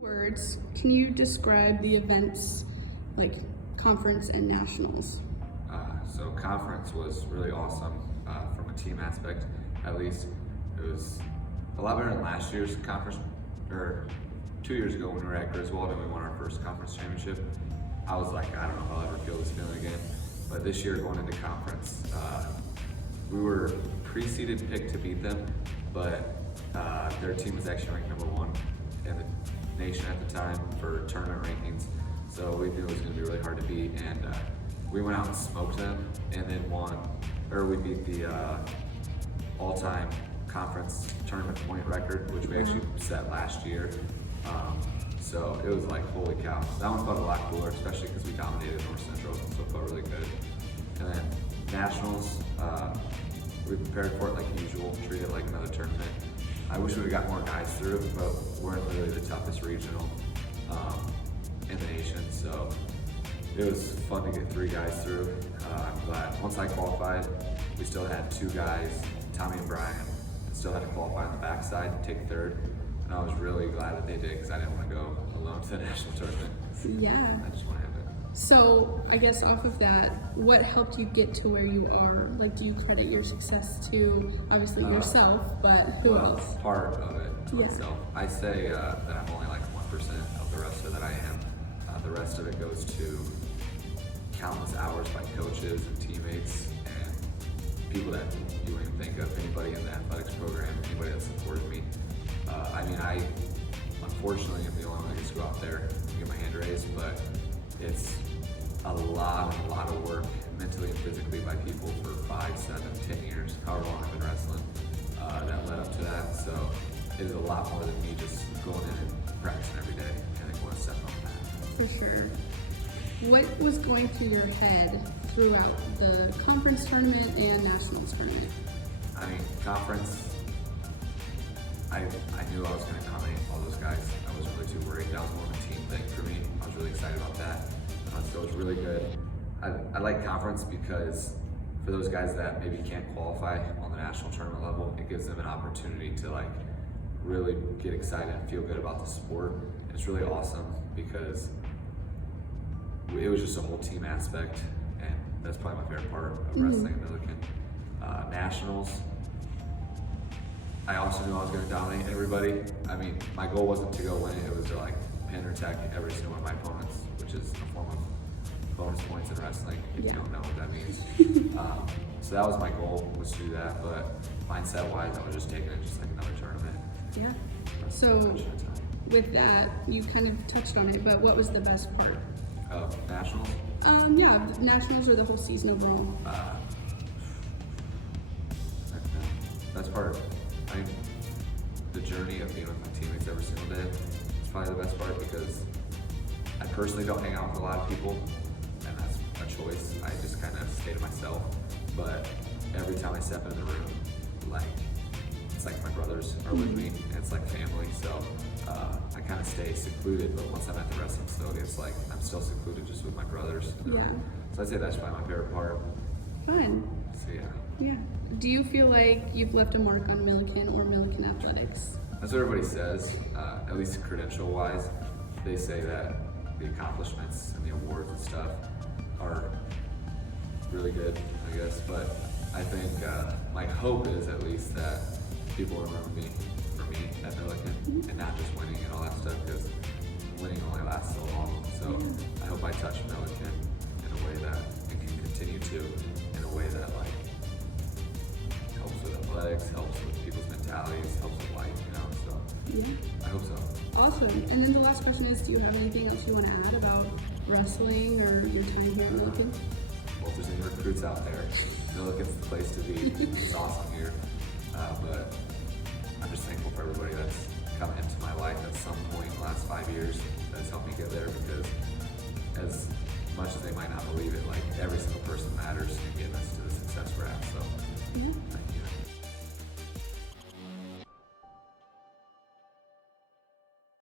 Words, can you describe the events like conference and nationals? So conference was really awesome from a team aspect. At least it was a lot better than last year's conference, or 2 years ago when we were at Griswold and we won our first conference championship. I was like, I don't know if I'll ever feel this feeling again. But this year going into conference, we were pre-seeded picked to beat them, but their team was actually ranked #1 in the nation at the time for tournament rankings. So we knew it was going to be really hard to beat, and we went out and smoked them, and then we beat the all-time conference tournament point record, which we actually set last year. So it was like, holy cow. That one felt a lot cooler, especially because we dominated North Central, so it felt really good. And then nationals, we prepared for it like usual, treated it like another tournament. I wish we would have got more guys through, but we're in literally the toughest regional in the nation, so it was fun to get 3 guys through. I'm glad. Once I qualified, we still had 2 guys, Tommy and Brian, that still had to qualify on the backside and take 3rd. And I was really glad that they did because I didn't want to go alone to the national tournament. Yeah. I just want to have it. So I guess off of that, what helped you get to where you are? Like, do you credit your success to obviously yourself, but who else? Part of it to myself. I say that I'm only like 1% of the rest of that I am. The rest of it goes to countless hours by coaches and teammates and people that you wouldn't even think of, anybody in the athletics program, anybody that supported me. I unfortunately am the only one that gets to go out there and get my hand raised, but it's a lot of work mentally and physically by people for 5, 7, 10 years, however long I've been wrestling, that led up to that. So it is a lot more than me just going in and practicing every day and then going to step on that. For sure. What was going through your head throughout the conference tournament and nationals tournament? Conference, I knew I was going to dominate all those guys. I wasn't really too worried. That was more of a team thing for me. I was really excited about that. So it was really good. I like conference because for those guys that maybe can't qualify on the national tournament level, it gives them an opportunity to like really get excited and feel good about the sport. And it's really awesome because it was just a whole team aspect, and that's probably my favorite part of wrestling in Millikin. Nationals, I also knew I was going to dominate everybody. My goal wasn't to go win it, it was to like pin or tech every single one of my opponents, which is a form of bonus points in wrestling if you don't know what that means. So that was my goal, was to do that, but mindset-wise, I was just taking it just like another tournament. Yeah. So with that, you kind of touched on it, but what was the best part? Of nationals? Nationals or the whole season overall? Best part, the journey of being with my teammates every single day is probably the best part because I personally don't hang out with a lot of people, and that's a choice. I just kind of stay to myself, but every time I step into the room, it's like my brothers are with me, and it's like family, so I kind of stay secluded, but once I'm at the wrestling facility, it's like I'm still secluded just with my brothers. Yeah. So I'd say that's probably my favorite part. Fun. So yeah. Yeah. Do you feel like you've left a mark on Millikin or Millikin athletics? That's what everybody says, at least credential-wise. They say that the accomplishments and the awards and stuff are really good, I guess, but I think my hope is at least that people remember me for me at Millikin and not just winning and all that stuff, because winning only lasts so long. So I hope I touch Millikin in a way that it can continue to, in a way that helps with athletics, helps with people's mentalities, helps with life, so I hope so. Awesome. And then the last question is, do you have anything else you want to add about wrestling or your time here at Millikin? Well, if there's any recruits out there, Millikin's the place to be. It's awesome here. But I'm just thankful for everybody that's come into my life at some point in the last 5 years that's helped me get there, because as much as they might not believe it, every single person matters in getting us to the success we're at. So